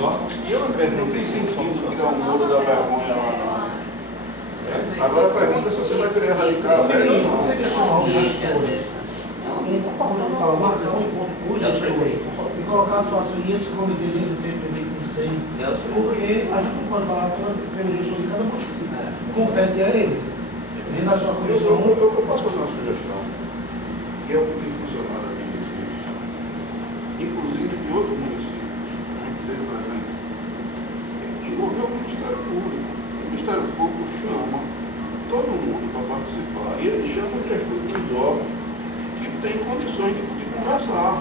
órgãos que eu apresentei sem sentido criar um muro da vergonha lá não. Agora a pergunta é se você vai querer erradicar a velha ou não. Você questionar o gestor. Quando ele fala, marcar um ponto por gestor e colocar a situação e esse comitê dentro do tempo também com 100, porque a gente não pode falar pelo gestor de cada município. Compete a eles. Dentro da sua comissão. Eu posso fazer uma sugestão, que é o que tem funcionado aqui em Recife, inclusive de outros municípios, muitos deles presentes, envolver o Ministério Público. O Ministério Público chama todo mundo para participar e ele chama o gestor dos órgãos que tem condições de conversar.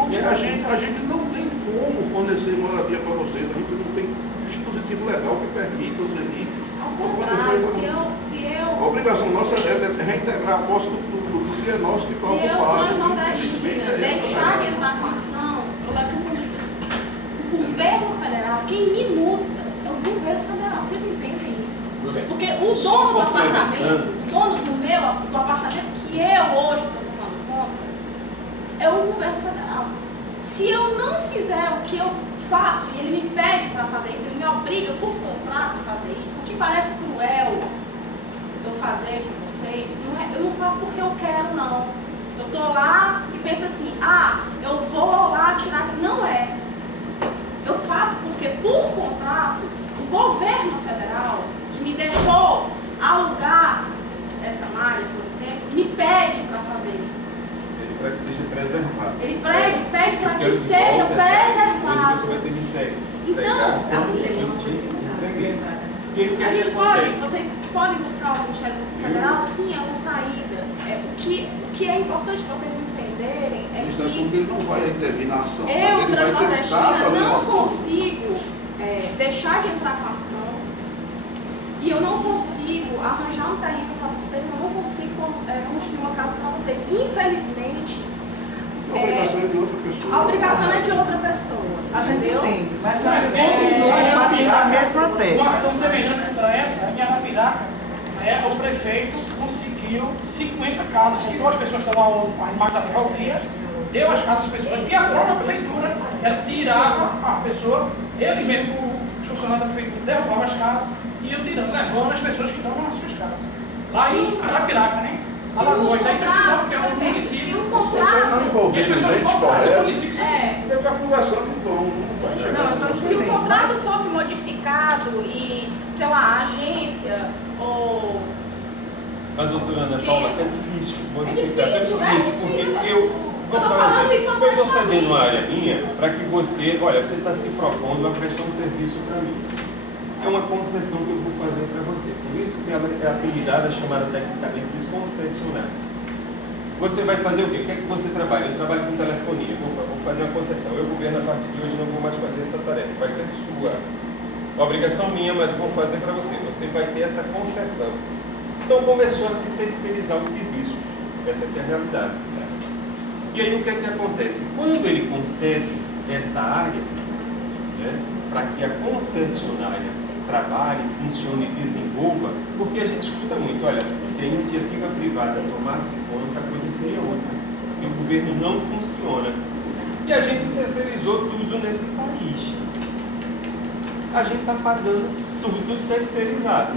Porque a gente não tem como fornecer moradia para vocês, a gente não tem dispositivo legal que permita os delitos. A obrigação nossa é reintegrar a posse do que é nosso, que foi ocupado. Se eu, nordestina, deixar de entrar com ação, eu levo multa. O governo federal, quem me multa é o governo federal. Vocês entendem isso? Porque o dono do apartamento, o dono do apartamento que eu hoje estou tomando conta, é o governo federal. Se eu não fizer o que eu faço e ele me pede para fazer isso, ele me obriga por contrato a fazer isso, o que parece cruel eu fazer com vocês, eu não faço porque eu quero, não. Eu estou lá e penso assim, eu vou lá tirar. Não é. Eu faço porque, por contrato, o governo federal, que me deixou alugar essa malha por um tempo, me pede para fazer isso. Ele para que seja preservado. Ele pede para que seja preservado. Você vai ter que entregar. Então, assim, E o que acontece? Vocês podem buscar o Ministério Público Federal? Sim, é uma saída. O que é importante vocês entenderem é O Ministério que Público não vai intervir na ação, eu, mas ele vai tentar transnordestina, fazer não uma coisa. consigo deixar de entrar com a ação e eu não consigo arranjar um terreno para vocês, eu não consigo construir uma casa para vocês. Infelizmente, A obrigação é de outra pessoa. a obrigação é de outra pessoa, entendeu? Mas a mesma terra. Uma ação semelhante contra essa, em Arapiraca, o prefeito conseguiu 50 casas, tirou as pessoas que estavam embaixo da ferrovia, deu as casas às pessoas, e a própria prefeitura tirava a pessoa, eles mesmo, os funcionários da prefeitura, derrubavam as casas e iam tirando, levando as pessoas que estavam nas suas casas. Lá em Arapiraca, né? Alagoas, aí precisava ter um município. Se o Se você não contrato, envolver E as pessoas gente compraram o correta, município. deve estar conversando em vão, não vai chegar. se o contrato fosse modificado e, sei lá, a agência ou... Mas, doutora Ana Paula, é difícil modificar. difícil, é o seguinte, porque eu estou cedendo uma área minha para que você, olha, você está se propondo a prestar um serviço para mim. É uma concessão que eu vou fazer para você. Por isso que ela é apelidada, chamada tecnicamente de concessionária. Você vai fazer o quê? O que é que você trabalha? Eu trabalho com telefonia. Vou fazer uma concessão. Eu, governo, a partir de hoje não vou mais fazer essa tarefa. Vai ser sua. Obrigação minha, mas vou fazer para você. Você vai ter essa concessão. Então começou a se terceirizar os serviços. Essa é a realidade. E aí o que é que acontece? Quando ele concede essa área, né, para que a concessionária trabalhe, funcione e desenvolva, porque a gente escuta muito, olha, se a iniciativa privada tomasse conta, a coisa seria outra. E o governo não funciona. E a gente terceirizou tudo nesse país. A gente está pagando tudo terceirizado.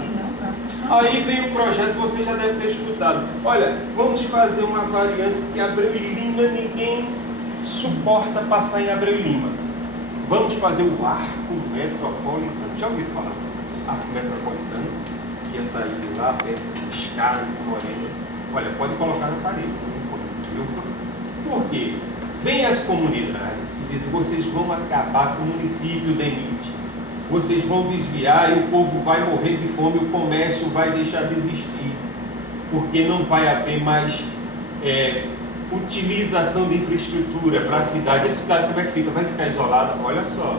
Aí vem o projeto, você já deve ter escutado. Olha, vamos fazer uma variante que Abreu e Lima, ninguém suporta passar em Abreu e Lima. Vamos fazer o arco metropolitano. Já ouviu falar? Arco metropolitano, que ia sair lá perto do Escada de Morena. Olha, pode colocar na parede. Por quê? Vem as comunidades e dizem, vocês vão acabar com o município, DENIT. Vocês vão desviar e o povo vai morrer de fome, o comércio vai deixar de existir. Porque não vai haver mais utilização de infraestrutura para a cidade. A cidade como é que fica? Vai ficar isolada? Olha só.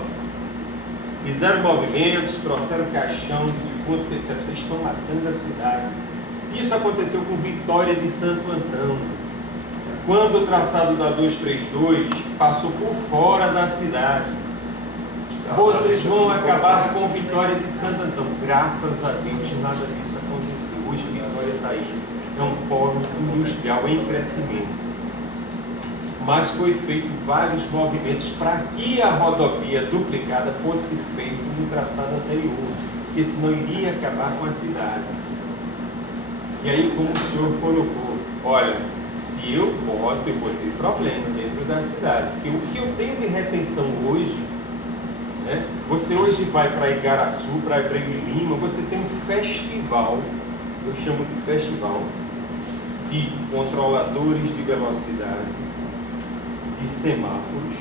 Fizeram movimentos, trouxeram caixão de fundo, vocês estão matando a cidade. Isso aconteceu com Vitória de Santo Antão. Quando o traçado da 232 passou por fora da cidade. Vocês vão acabar com Vitória de Santo Antão. Graças a Deus, nada disso aconteceu. Hoje Vitória está aí. É um polo industrial em crescimento. mas foi feito vários movimentos para que a rodovia duplicada fosse feita no traçado anterior, porque senão iria acabar com a cidade. E aí, como o senhor colocou, olha, se eu boto, eu vou ter problema dentro da cidade, porque o que eu tenho de retenção hoje, né, você hoje vai para Igaraçu, para Lima, você tem um festival, eu chamo de festival, de controladores de velocidade, de semáforos,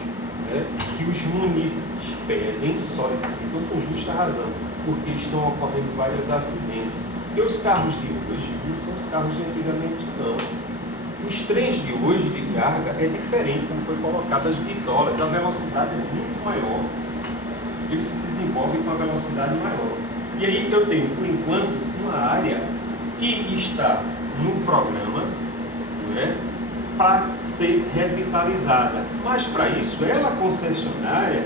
né, que os munícipes pedem, solicitam com justa razão, porque estão ocorrendo vários acidentes. Porque os carros de hoje não são os carros de antigamente, não. Os trens de hoje de carga é diferente, como foi colocado, as bitolas, a velocidade é muito maior. Eles se desenvolvem com a velocidade maior. E aí eu tenho, por enquanto, uma área que está no programa, não é, para ser revitalizada. Mas para isso, ela concessionária,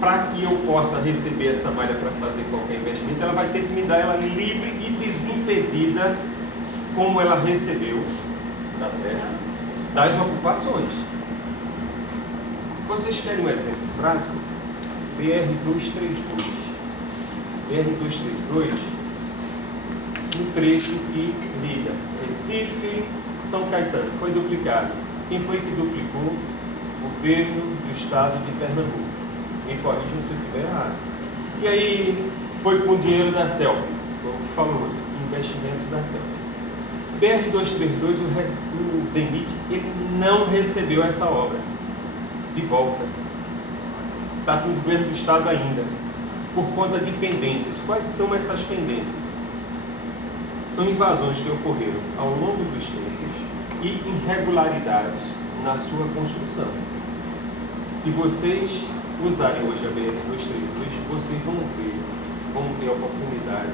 para que eu possa receber essa malha para fazer qualquer investimento, ela vai ter que me dar ela livre e desimpedida, como ela recebeu, tá certo? Das ocupações. Vocês querem um exemplo prático? BR-232. BR-232, um trecho que liga Recife, São Caetano, foi duplicado. Quem foi que duplicou? O governo do estado de Pernambuco. Me corrijam se eu estiver errado. E aí foi com o dinheiro da CELP, como falou, investimentos da CELP. BR-232, o DENIT, ele não recebeu essa obra de volta. Está com o governo do estado ainda, por conta de pendências. Quais são essas pendências? São invasões que ocorreram ao longo dos tempos e irregularidades na sua construção. Se vocês usarem hoje a BR-232, vocês vão ter a oportunidade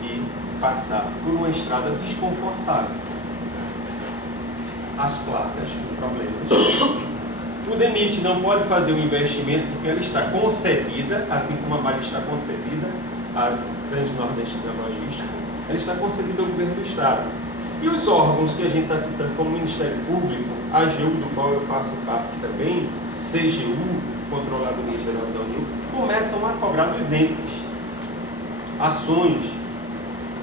de passar por uma estrada desconfortável. As placas com problemas. O DENIT não pode fazer um investimento porque ela está concedida, assim como a malha está concedida, a Transnordestina Logística, ela está concedida ao governo do estado. E os órgãos que a gente está citando como Ministério Público, a AGU, do qual eu faço parte também, CGU, Controladoria Geral da União, começam a cobrar dos entes ações.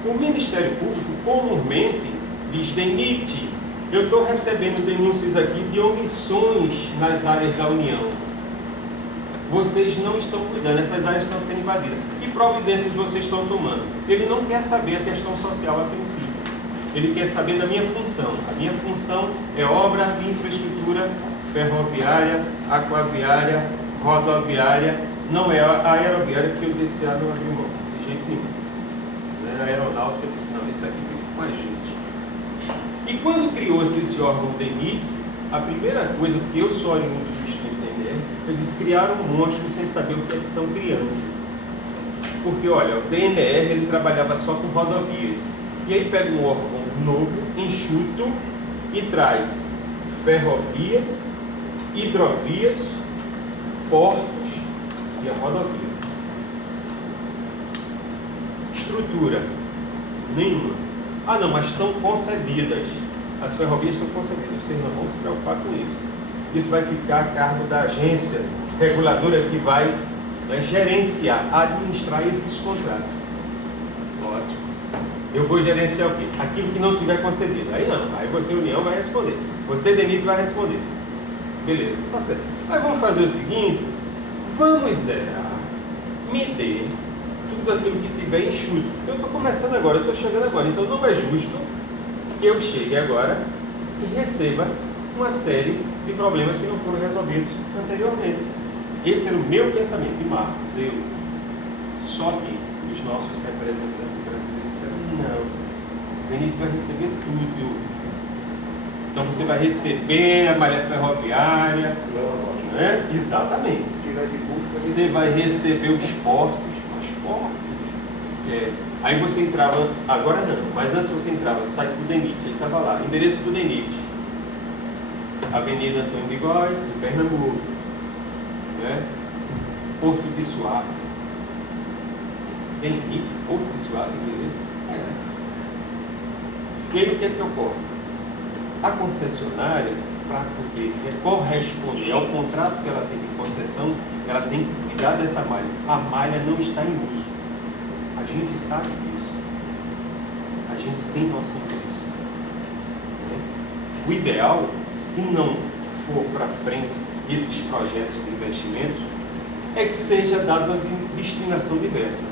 O Ministério Público comumente diz: DENIT, eu estou recebendo denúncias aqui de omissões nas áreas da União. Vocês não estão cuidando, essas áreas estão sendo invadidas. Que providências vocês estão tomando? Ele não quer saber a questão social a princípio. Ele quer saber da minha função. A minha função é obra de infraestrutura ferroviária, aquaviária, rodoviária, não é a aeroviária, porque o DCA não abriu mão, de jeito nenhum. A aeronáutica disse: não, isso aqui fica com a gente. E quando criou-se esse órgão DENIT, a primeira coisa, porque eu sou oriundo do distrito DNR, eu disse: criaram um monstro sem saber o que é que estão criando. Porque, olha, o DNR ele trabalhava só com rodovias. E aí pega um órgão novo, enxuto, e traz ferrovias, hidrovias, portos e a rodovia. Estrutura nenhuma. Ah não, mas estão concedidas. As ferrovias estão concedidas. Vocês não vão se preocupar com isso. Isso vai ficar a cargo da agência reguladora que vai, né, gerenciar, administrar esses contratos. Ótimo. Eu vou gerenciar o quê? Aquilo que não tiver concedido. Aí não. Aí você, União, vai responder. Você, DENIT, vai responder. Beleza, tá certo. Mas vamos fazer o seguinte: vamos zerar, me dê tudo aquilo que tiver enxuto. Eu estou começando agora, eu estou chegando agora, então não é justo que eu chegue agora e receba uma série de problemas que não foram resolvidos anteriormente. Esse era o meu pensamento, de Marcos, eu. Só que os nossos representantes e presidentes disseram: não, o DENIT vai receber tudo. Então você vai receber a malha ferroviária, né? Exatamente. Você vai receber os portos. Aí você entrava, agora não, mas antes você entrava, sai do DENIT, ele estava lá, endereço do DENIT, Avenida Antônio de Góes, em Pernambuco, né? Porto de Suape, DENIT, Porto de Suape, endereço. E aí o que é que ocorre? A concessionária, para poder corresponder ao contrato que ela tem de concessão, ela tem que cuidar dessa malha. A malha não está em uso. A gente sabe disso. A gente tem noção disso. O ideal, se não for para frente esses projetos de investimentos, é que seja dada uma destinação diversa.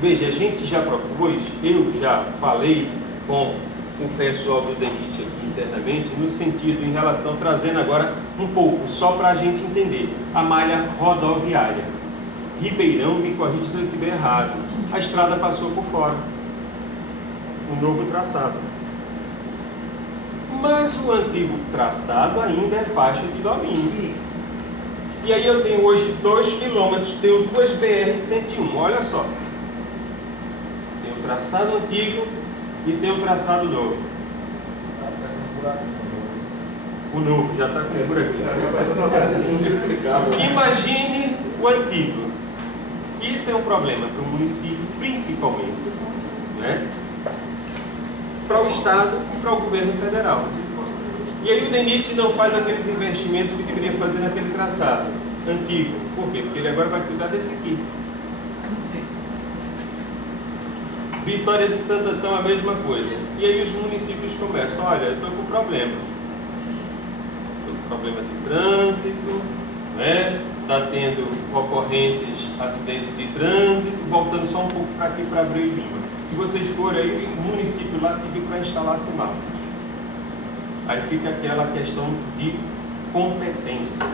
Veja, a gente já propôs, eu já falei com o pessoal do DENIT aqui internamente, no sentido, em relação, trazendo agora um pouco, só para a gente entender, a malha rodoviária. Ribeirão, me corrija se eu estiver errado, a estrada passou por fora, um novo traçado. Mas o antigo traçado ainda é faixa de domínio. E aí eu tenho hoje 2 quilômetros, tenho 2 BR-101, olha só. Tem o traçado antigo e tem o traçado novo. O novo já está com por aqui. Imagine o antigo. Isso é um problema para o município, principalmente, né? Para o Estado e para o governo federal. E aí o DENIT não faz aqueles investimentos que deveria fazer naquele traçado antigo. Por quê? Porque ele agora vai cuidar desse aqui. Vitória de Santo Antão, a mesma coisa. E aí os municípios começam, olha, estou com problema. Estou com problema de trânsito, né? Está tendo ocorrências, acidentes de trânsito, voltando só um pouco para aqui, para Abreu e Lima. Se vocês forem aí, o município lá pediu para instalar semáforos. Aí fica aquela questão de competência.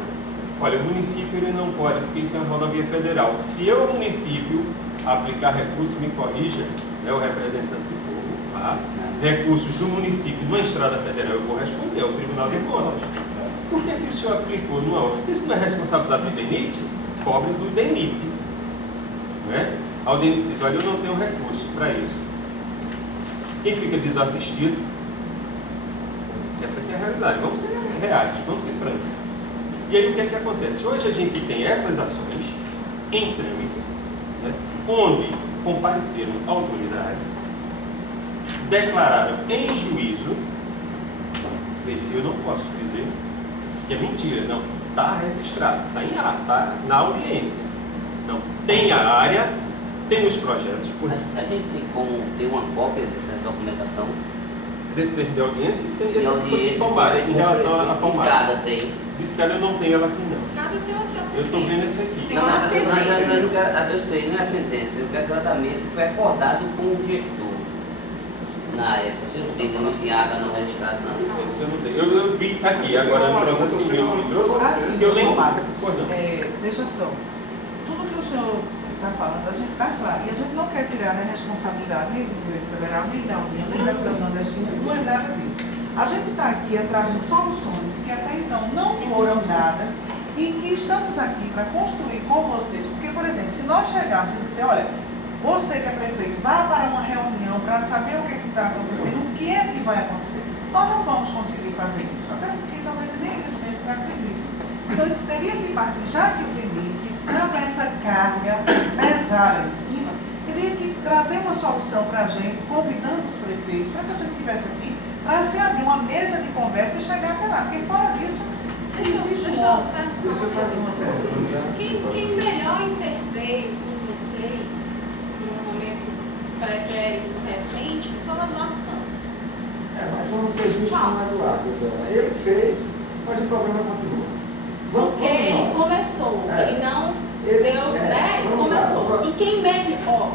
Olha, o município ele não pode, porque isso é uma rodovia federal. Se eu, município, aplicar recurso, me corrija, né, o representante do povo, tá? Recursos do município numa estrada federal, eu vou responder ao Tribunal de Contas. Por que o senhor aplicou numa outra? Isso não é responsabilidade do DENIT? Cobre do DENIT. Né? Ao DENIT diz, olha, eu não tenho recurso para isso. Quem fica desassistido? Essa aqui é a realidade. Vamos ser reais, vamos ser francos. E aí o que é que acontece? Hoje a gente tem essas ações em trâmite, né, onde compareceram autoridades, declararam em juízo, eu não posso dizer que é mentira, não, está registrado, está em ar, está na audiência. Não, tem a área, tem os projetos. A gente tem como ter uma cópia dessa documentação? Desse termo de audiência, tem esse audiência, Palmares, em relação a Palmares. Escada tem. Escada eu não tenho ela aqui não. Escada eu tenho aqui a sentença. Eu estou vendo esse aqui. Tem Não, uma mas sentença. eu sei, não é a sentença, eu quero tratamento que foi acordado com o gestor na época. Você não tem como esse ata não registrado, não? Esse eu não tenho. Eu vi aqui, agora no processo que eu me trouxe, que eu lembro. Deixa só. Tudo que o senhor está falando, a gente está claro. E a gente não quer tirar a responsabilidade nem do governo federal, nem da União, nem da Câmara Nordestina, não é nada disso. A gente está aqui atrás de soluções que até então não foram dadas e que estamos aqui para construir com vocês. Porque, por exemplo, se nós chegarmos e disser, olha, você que é prefeito, vá para uma reunião para saber o que está acontecendo, o que é que vai acontecer, nós não vamos conseguir fazer isso, até porque talvez nem eles mesmos acreditem. Então, isso teria que partir, já que o DENIT tanta essa carga pesada em cima, teria que trazer uma solução para a gente, convidando os prefeitos, para que a gente estivesse aqui, para se abrir uma mesa de conversa e chegar até lá. Porque fora disso, se existe Deixa uma... eu fazer uma pergunta. Quem melhor interveio com vocês, num momento pretérito recente, foi o Eduardo Campos. Mas vamos ser justos com o Eduardo, doutora. Ele fez, mas o problema continua. Porque ele começou, ele não deu, né? Ele começou. E quem melhor,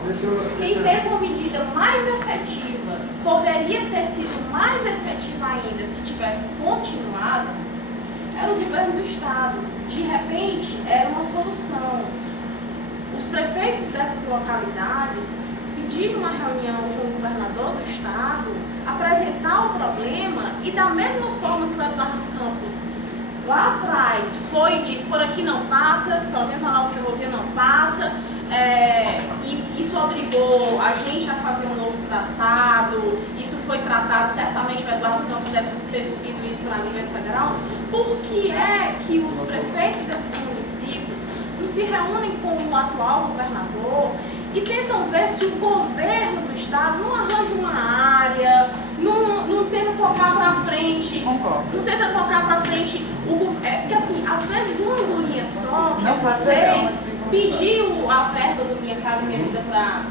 quem teve uma medida mais efetiva, poderia ter sido mais efetiva ainda se tivesse continuado, era o governo do Estado. De repente, era uma solução. Os prefeitos dessas localidades pediram uma reunião com o governador do Estado, apresentar o problema e da mesma forma que o Eduardo Campos lá atrás foi e disse, por aqui não passa, pelo menos a nova ferrovia não passa, e isso obrigou a gente a fazer um novo traçado, isso foi tratado, certamente o Eduardo Campos deve ter subido isso para o governo federal. Por que é que os prefeitos desses municípios não se reúnem com o atual governador e tentam ver se o governo do estado não arranja uma área, não tenta tocar para frente. Concordo. Não tenta tocar para frente. Porque assim, às vezes uma andorinha só, que Não é faz vocês, não. pediu a verba do Minha Casa Minha Vida para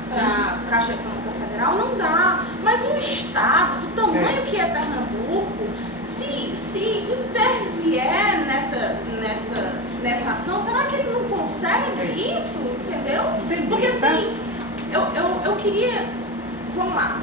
Caixa Econômica Federal, não dá. Mas um estado do tamanho que é Pernambuco, se intervier nessa ação, será que ele não consegue isso? Entendeu? Porque assim, eu queria, vamos lá,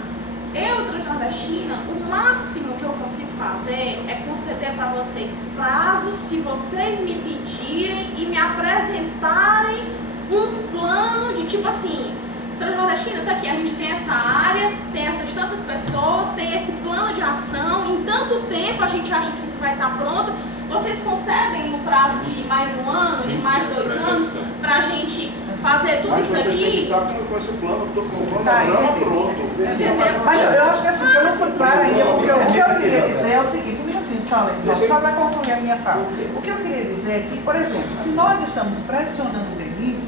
eu, Transnordestina, o máximo que eu consigo fazer é conceder para vocês prazos, se vocês me pedirem e me apresentarem um plano de tipo assim, Transnordestina, tá aqui, a gente tem essa área, tem essas tantas pessoas, tem esse plano de ação, em tanto tempo a gente acha que isso vai estar pronto, vocês concedem um prazo de mais um ano, de mais 2 anos, para a gente fazer tudo Mas isso vocês têm que aqui? estar com esse plano, estou com o Tá, cronograma entendi. pronto. Entendeu? Mas eu acho que assim, eu não fui clara ainda, porque o que eu queria dizer é o seguinte, um minutinho só para concluir a minha fala. O que eu queria dizer é que, por exemplo, se nós estamos pressionando o DENIT,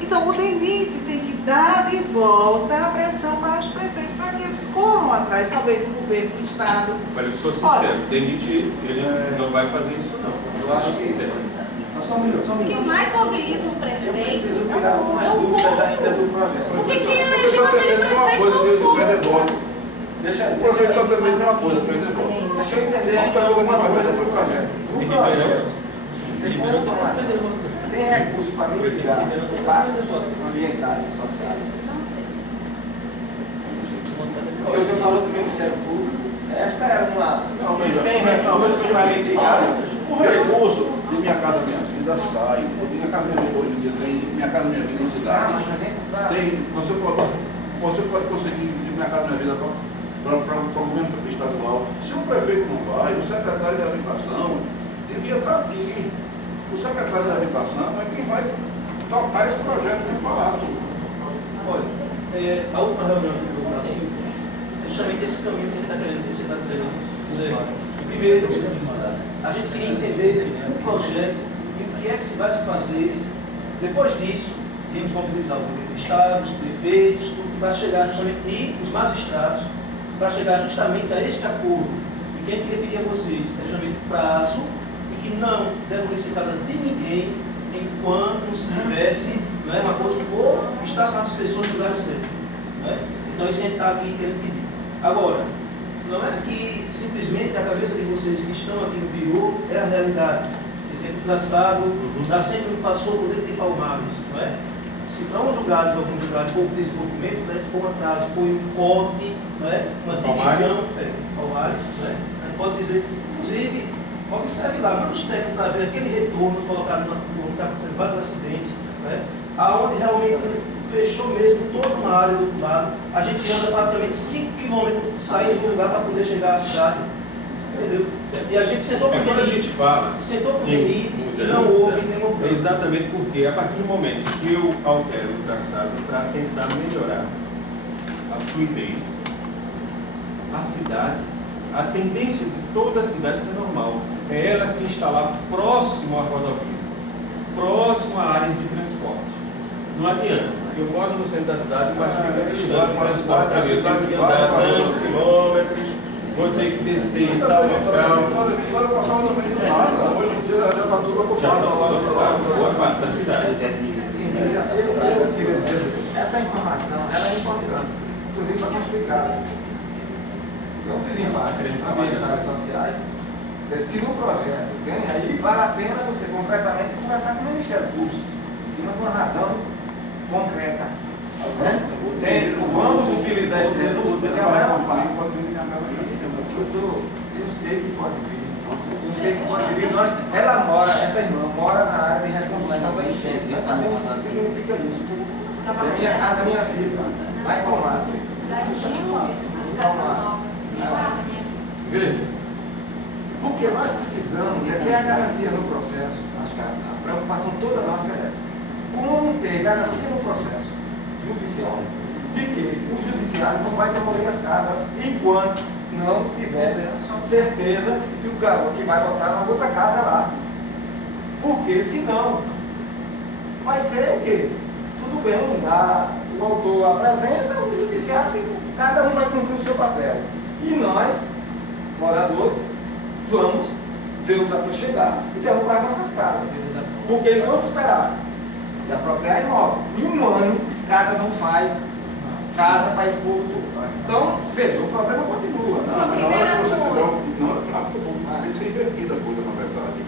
então o DENIT tem que dar de volta a pressão para os prefeitos, para que eles corram atrás, talvez do governo, do Estado. Olha, eu sou sincero, o DENIT, ele não vai fazer isso não. Eu sou sincero. Só um minuto. Quem mais mobiliza o prefeito Preciso é tirar o algumas dúvidas ainda do projeto. Por que Eu elegeu só aquele termino uma prefeito coisa, não eu for? perder voto. Deixa O prefeito só termina uma coisa, perder voto. eu entender ainda alguma coisa do projeto. O projeto, vocês têm informação, tem recurso para mitigar impactos ambientais e sociais. Porque o senhor falou do Ministério Público, esta era uma... Se tem recurso para mitigar... O recurso de Minha Casa Minha Vida sai. Minha Casa Minha Vida hoje em dia tem Minha Casa Minha Vida entidades. Tem, você pode conseguir de Minha Casa Minha Vida para o governo estadual. Se o prefeito não vai, o secretário de habitação devia estar aqui. O secretário de habitação é quem vai tocar esse projeto de fato. Olha, a última reunião que eu nasci é justamente esse caminho que você está querendo, que você está dizendo. Primeiro, a gente queria entender o projeto e o que é que se vai se fazer. Depois disso, íamos mobilizar o governo do Estado, os prefeitos, para chegar justamente, e os magistrados, para chegar justamente a este acordo. E que a gente queria pedir a vocês é justamente prazo e que não demolisse a casa de ninguém enquanto não se tivesse um acordo que for estar com as pessoas no lugar certo. Então, isso a gente está aqui querendo pedir. Agora, não é que simplesmente a cabeça de vocês que estão aqui no Biú é a realidade. Exemplo, o traçado da sempre passou por dentro de Palmares, não é? Se para alguns lugares houve desenvolvimento, né, foi um atraso, foi um corte, não é? Uma divisão, Palmares, não é? A gente pode dizer, inclusive, observe lá, manda os técnicos para ver aquele retorno colocado na rua, que está acontecendo vários acidentes, não é? Aonde realmente fechou mesmo toda uma área do outro lado. A gente anda praticamente 5 km saindo do lugar para poder chegar à cidade. Entendeu? E a gente sentou com o Quando a gente fala DENIT e não houve nenhuma mudança. exatamente porque a partir do momento que eu altero o traçado para tentar melhorar a fluidez, a cidade, a tendência de toda a cidade ser normal é ela se instalar próximo à rodovia, próximo à área de transporte. Não adianta. Eu moro no centro da cidade, mas fica transporte, eu tenho que andar tantos quilômetros, vou ter que descer em tal local. Agora eu passava no meio do nada, hoje em dia já está tudo ocupado lá Boa parte da cidade. Sim, eu queria dizer, essa informação ela é importante, inclusive para explicar. Não desembarque ambientais e sociais. Se no projeto tem, aí vale a pena você concretamente conversar com o Ministério Público, em cima de uma razão concreta. Vamos utilizar esse recurso porque a maior parte. Eu sei que pode vir. Eu sei que pode vir. Essa irmã mora na área de reconstrução da enchente. Nós sabemos o que significa isso. Minha casa, minha filha, lá em Palmares. Veja, porque nós precisamos é ter a garantia no processo. Acho que a preocupação toda nossa é essa. Como ter garantia no processo judicial de que o judiciário não vai demolir as casas enquanto não tiver certeza que o garoto que vai botar na outra casa lá. Porque senão vai ser o quê? Tudo bem, o autor apresenta, o judiciário, cada um vai cumprir o seu papel. E nós, moradores, vamos ver o trator chegar e derrubar nossas casas. Porque ele não esperar se apropriar imóvel. Em um ano, Escada não faz casa para expor tudo. Então, veja, o problema continua. Na hora que você tem que ser invertida a coisa, na verdade.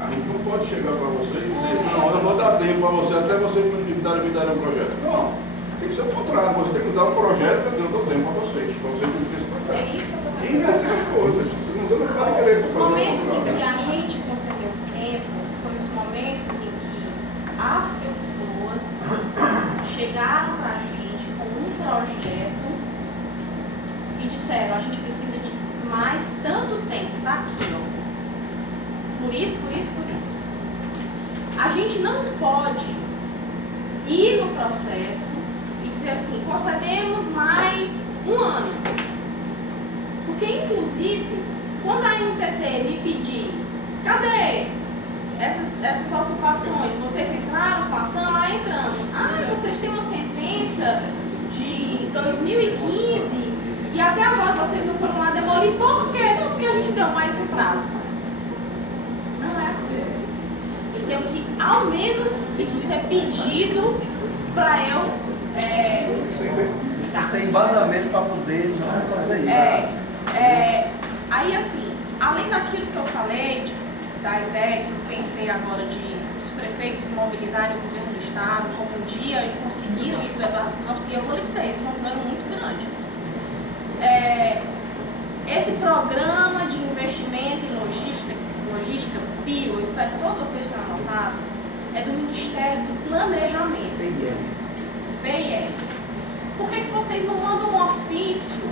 A gente não pode chegar para você e dizer, não, eu vou dar tempo para você até você me dar um projeto. Não, tem que ser o contrário. Você tem que dar um projeto para dizer, eu dou tempo para vocês cumprir esse projeto. É isso que eu tô E inverter as coisas. Você não pode querer Os fazer momentos o em que contrário. a gente concedeu tempo foram os momentos em que as pessoas chegaram para a gente com um projeto e disseram, a gente precisa de mais tanto tempo daquilo. Por isso. A gente não pode ir no processo e dizer assim, concedemos mais um ano. Porque, inclusive, quando a NTT me pedir, cadê essas ocupações? Vocês entraram com a ação? Ah, entramos. Ah, vocês têm uma sentença de 2015 e até agora vocês não foram lá demolir. Por quê? Não, porque a gente deu mais um prazo. Não é assim. E tem que, ao menos, isso ser pedido para eu... Tem embasamento para poder não fazer isso. Aí, assim, além daquilo que eu falei, da ideia que eu pensei agora dos prefeitos mobilizarem o governo do Estado, como um dia e conseguiram isso do Eduardo Campos, e eu vou lhe dizer, isso foi um ganho muito grande. Esse programa de investimento em logística PIO, eu espero que todos vocês tenham anotado, é do Ministério do Planejamento. PIF. Por que vocês não mandam um ofício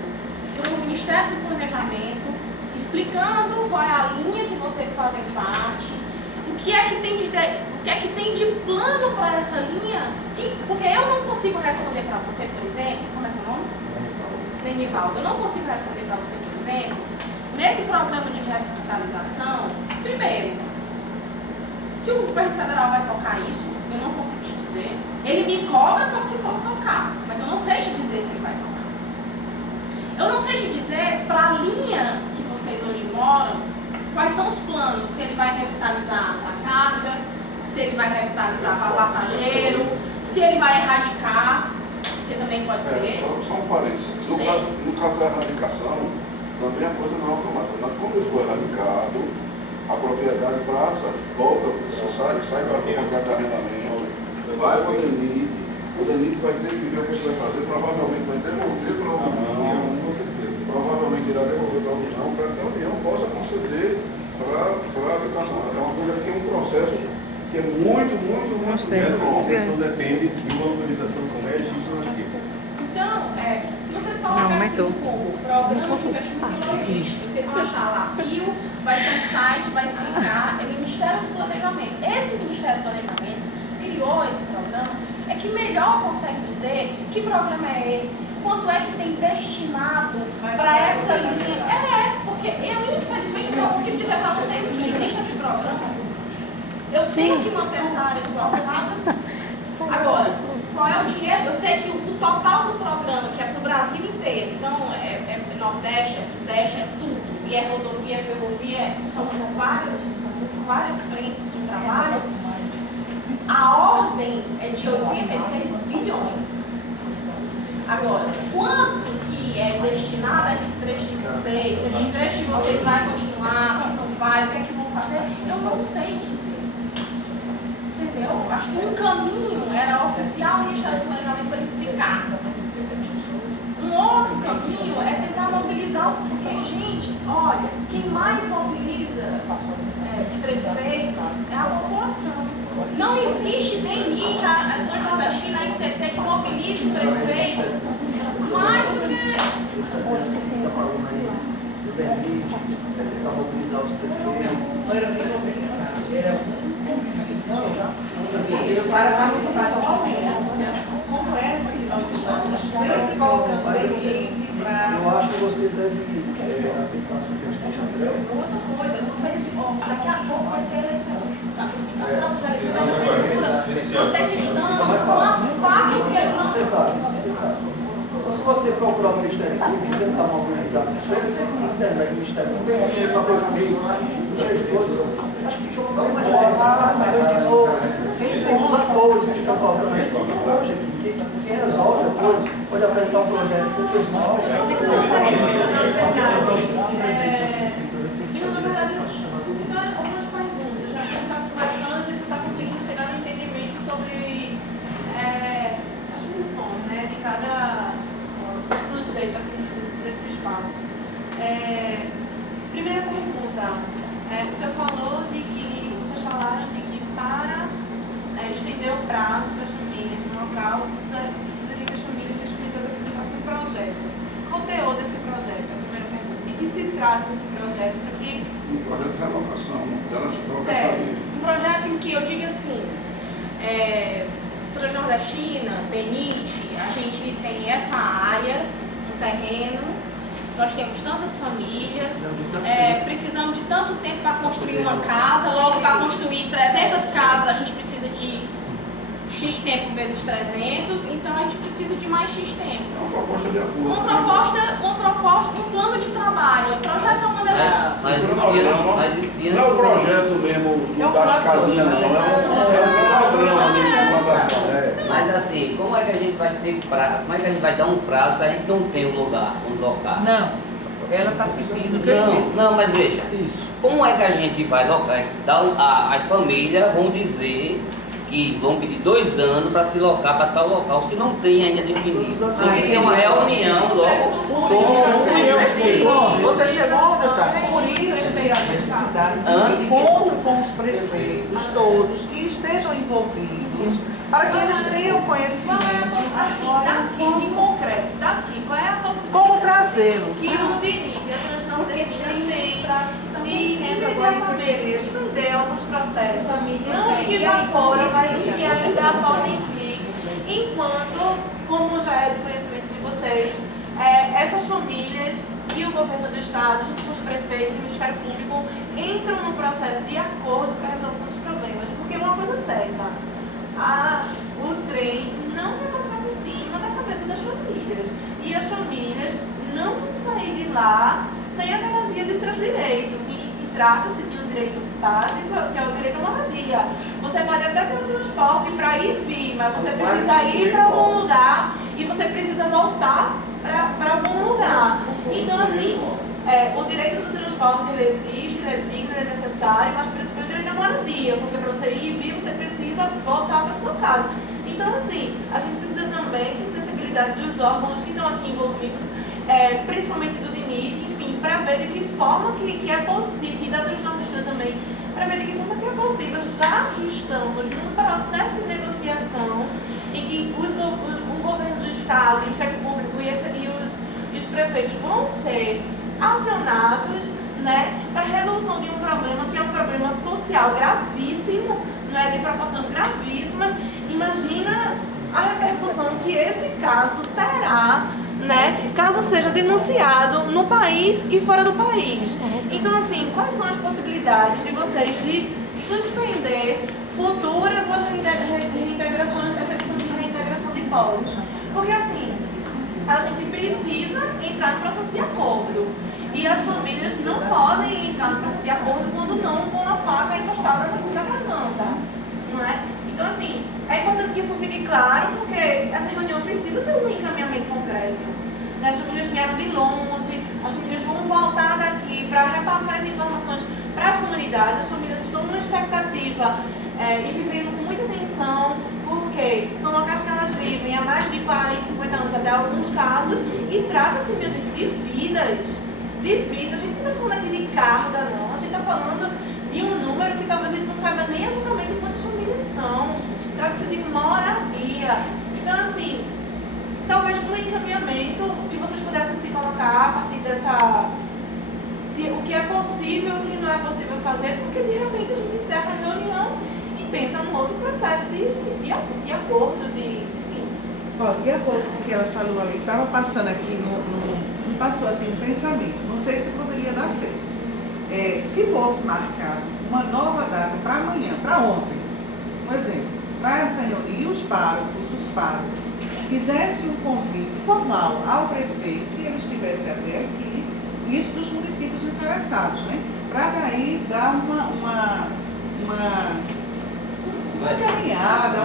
para o Ministério do Planejamento explicando qual é a linha que vocês fazem parte, o que é que tem de plano para essa linha? Porque eu não consigo responder para você, por exemplo, como é que é o nome? Benivaldo, eu não consigo responder para você, por exemplo, nesse programa de revitalização, primeiro, se o governo federal vai tocar isso, eu não consigo te dizer. Ele me cobra como se fosse tocar, mas eu não sei te dizer se ele vai tocar. Eu não sei te dizer, para a linha que vocês hoje moram, quais são os planos, se ele vai revitalizar a carga, se ele vai revitalizar para passageiro, se ele vai erradicar, que também pode ser. Só um parênteses. No caso da erradicação, também a coisa não é automática. Quando ele for erradicado, a propriedade passa, volta, sai da contrato de arrendamento, vai para o DENIT vai ter que ver o que ele vai fazer, provavelmente vai devolver para a União, com certeza. Provavelmente irá devolver para a União, para que a União possa conceder para a habitação. É uma coisa que é um processo que é muito essa concessão depende de uma autorização com legislativa. Então, se vocês colocarem no Google, programa de investimento logístico, vocês vão achar lá, PIO, vai ter um site, vai explicar, é o Ministério do Planejamento. Esse Ministério do Planejamento que criou esse programa é que melhor consegue dizer que programa é esse, quanto é que tem destinado para essa linha. Porque eu, infelizmente, só consigo dizer para vocês que existe esse programa. Eu tenho que manter essa área desocupada. Agora, qual é o dinheiro? Eu sei que o total do programa, que é para o Brasil inteiro, então é Nordeste, é Sudeste, é tudo, e é rodovia, é ferrovia, são várias frentes de trabalho. A ordem é de 86 bilhões. Agora, quanto que é destinado a esse trecho de vocês? Esse trecho de vocês vai continuar, se não vai, o que é que vão fazer? Eu não sei dizer. Entendeu? Acho que um caminho era oficial o Ministério do Planejamento para explicar. Um outro caminho é tentar mobilizar os... Porque, gente, olha, quem mais mobiliza de prefeito é a população. Não existe DENIT, a clandestina, a NTT que mobilize o prefeito mais do que... Essa está falando aí do DENIT, vai tentar mobilizar os prefeitos. Não era nem mobilizar, era para participar totalmente. Como é que nós estamos sempre colocando DENIT para... Eu acho que você deve aceitar a sugestão de André. Outra coisa, daqui a pouco vai ter eleições. Nas próximas eleições da prefeitura, vocês estão com uma faca e quebrando. Você sabe. Então, se você procurar o Ministério Público e tentar mobilizar pessoas, você não internet, o Ministério Público, para prefeitos, os gestores, acho que fica bem mais fácil. Mas, de novo, quem tem os atores que estão faltando aqui hoje, quem resolve a coisa, pode apresentar um projeto para o pessoal. Na verdade, são algumas perguntas. A gente está conversando, a gente está conseguindo chegar no entendimento sobre as funções, né, de cada sujeito aqui desse espaço. Primeira pergunta. O senhor falou de que, vocês falaram de que para estender o prazo para as famílias no local, precisaria que as famílias apresentassem um projeto. Qual o teor desse projeto? A primeira pergunta. E que se trata esse projeto? Para que... Um projeto de relocação, delas trocam Certo. família. Um projeto em que eu digo assim, Transnordestina, DENIT, a gente tem essa área, um terreno, nós temos tantas famílias, precisamos de tanto tempo para construir uma casa, logo para construir 300 casas a gente precisa de X tempo vezes 300, então a gente precisa de mais X tempo. É uma proposta de acordo. Uma proposta, um plano de trabalho, um projeto é uma maneira. Não é o projeto mesmo das casinhas, não. É o padrão de implantação. Mas assim, como é que a gente vai ter prazo? Como é que a gente vai dar um prazo se a gente não tem um lugar onde locar? Não. Ela está pedindo. Não, mas veja. Isso. Como é que a gente vai locar? As famílias vão dizer que vão pedir 2 anos para se locar para tal local, se não tem ainda definido. Tem que ter uma reunião logo com Você chegou, deputado? Por isso tem a necessidade de encontro com os prefeitos todos que estejam envolvidos, para que eles tenham conhecimento. Assim, daqui, em concreto, daqui, qual é a possibilidade? Como trazê-los? Que o DENIT e a Transnordestina tem de imediatamente suspender alguns processos, não os que já foram, mas os que ainda podem vir, enquanto, como já é do conhecimento de vocês, essas famílias e o governo do Estado, junto com os prefeitos e o Ministério Público, entram no processo de acordo para a resolução dos problemas, porque é uma coisa certa, o trem não vai passar por cima da cabeça das famílias, e as famílias não vão sair de lá sem a garantia de seus direitos, e trata-se de um direito básico, que é o direito à moradia. Você pode até ter um transporte para ir e vir, mas você precisa ir para algum lugar e você precisa voltar para algum lugar. Então, assim, o direito do transporte ele existe, ele é digno, ele é necessário, mas principalmente o direito à moradia, porque para você ir e vir, você precisa voltar para sua casa. Então, assim, a gente precisa também ter sensibilidade dos órgãos que estão aqui envolvidos, principalmente do DENIT, enfim, para ver de que forma que é possível, e da Transnordestina também, para ver de que forma que é possível, já que estamos num processo de negociação em que o governo do Estado, o Ministério Público e os prefeitos vão ser acionados, né, para a resolução de um problema que é um problema social gravíssimo, não é, de proporções gravíssimas. Imagina a repercussão que esse caso terá, né, caso seja denunciado no país e fora do país. Então, assim, quais são as possibilidades de vocês de suspender futuras reintegrações, execução de reintegração de posse? Porque, assim, a gente precisa entrar no processo de acordo. E as famílias não podem entrar no processo de acordo quando não com a faca encostada na garganta, não é? Então, assim, é importante que isso fique claro, porque essa reunião precisa ter um encaminhamento concreto. As famílias vieram de longe, as famílias vão voltar daqui para repassar as informações para as comunidades, as famílias estão numa expectativa e vivendo com muita tensão, porque são locais que elas vivem há mais de 40, 50 anos, até alguns casos, e trata-se, minha gente, de vidas. A gente não está falando aqui de carga, não. A gente está falando de um número que talvez a gente não saiba nem exatamente quantas famílias são. Trata-se de moradia. Então, assim, talvez com um encaminhamento que vocês pudessem se colocar a partir dessa... o que é possível e o que não é possível fazer, porque de repente a gente encerra a reunião e pensa num outro processo de acordo, enfim. De acordo com o que ela falou ali, estava passando aqui, passou assim um pensamento, não sei se poderia dar certo. Se fosse marcar uma nova data para amanhã, para ontem, por exemplo, para essa reunião, e os párocos, fizesse um convite formal ao prefeito e ele estivesse até aqui, isso dos municípios interessados, né? Para daí dar uma caminhada,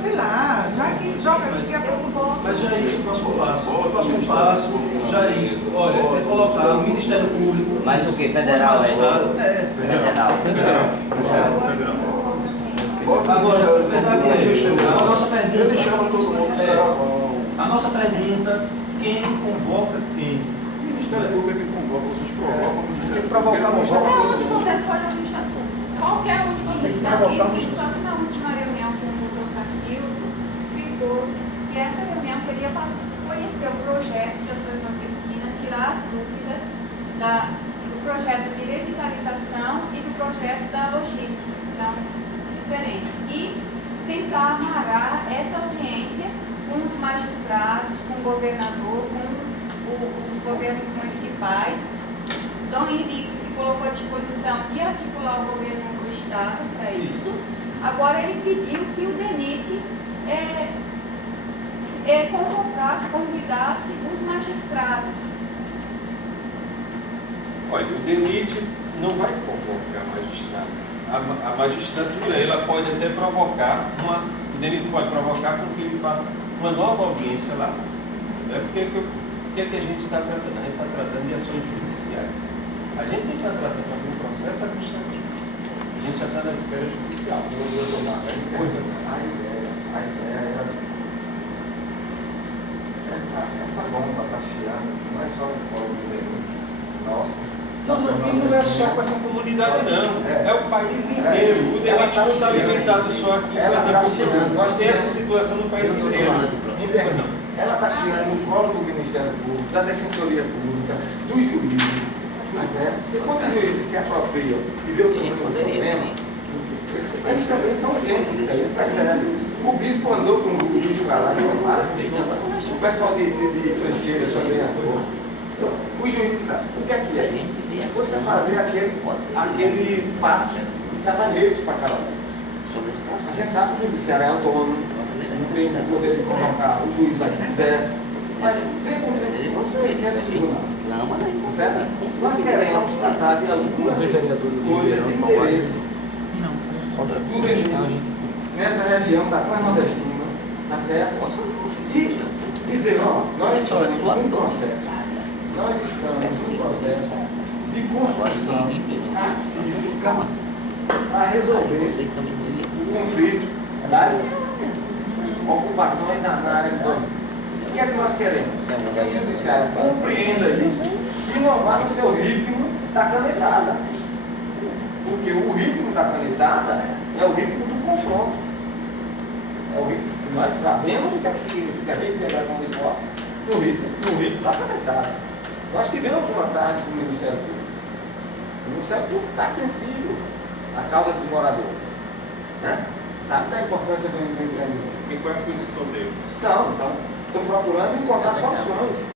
sei lá, já que joga daqui a pouco. Mas já é isso o próximo passo. O próximo passo já é isso. Olha, é colocar o Ministério Público. Mas o que? Federal? Federal. Federal. Agora, a verdade é, a nossa pergunta. Ele chama todo mundo de carnaval. A nossa pergunta, quem convoca quem? O Ministério Público é que convoca, vocês provocam o Ministério Tem que provocar o Público. Qualquer um de vocês pode administrar tudo. Qualquer um de vocês. Isso, só que na última reunião com o doutor Cacildo, ficou que essa reunião seria para conhecer o projeto da doutora Cristina, tirar as dúvidas do projeto de revitalização e do projeto da logística, que são diferentes. E tentar amarrar essa audiência com os magistrados, com o governador, com os governos municipais. Dom Henrique se colocou à disposição de articular o governo do Estado para isso. Agora ele pediu que o DENIT convidasse os magistrados. Olha, o DENIT não vai convocar magistrado. A magistratura, ela pode até provocar o DENIT pode provocar com que ele faça uma nova audiência lá. Né? Porque o que é que a gente está tratando? A gente está tratando de ações judiciais. A gente não está tratando de um processo administrativo. A gente já está na esfera judicial. A ideia é assim. Essa bomba está chiando, não é só no colo do DENIT. Nossa. Não é só com essa comunidade, não. É o país inteiro. O DENIT não está limitado só aqui. Nós temos essa situação no país inteiro. Ela está chegando no colo do Ministério Público, da Defensoria Pública, dos juízes, tá certo? E quando os juízes se apropriam e vê o tamanho do problema, eles também são gente, eles percebem. O bispo andou com o bispo para lá, o pessoal de Francheiras também andou. Então, os juízes sabem o que é. Você fazer aquele passo de cavalheiros para cada um. A gente sabe que o judiciário é autônomo, não tem poder de convocar, o juiz vai se quiser, mas tem como presidente do tribunal. Certo? Nós queremos tratar de algumas coisas de interesse do DENIT nessa região da Transnordestina, tá certo? E dizer, ó, nós estamos num processo de construção pacífica para resolver o conflito das ocupações na área urbana. O que é que nós queremos? Que o judiciário compreenda isso e não vá no seu ritmo da canetada. Porque o ritmo da canetada é o ritmo do confronto. Nós sabemos o que é que significa reintegração de posse no ritmo da canetada. Nós tivemos uma tarde com o Ministério Público. O Ministério Público está sensível à causa dos moradores. Né? Sabe da importância do empreendimento. E qual é a posição deles? Então, estão procurando encontrar soluções.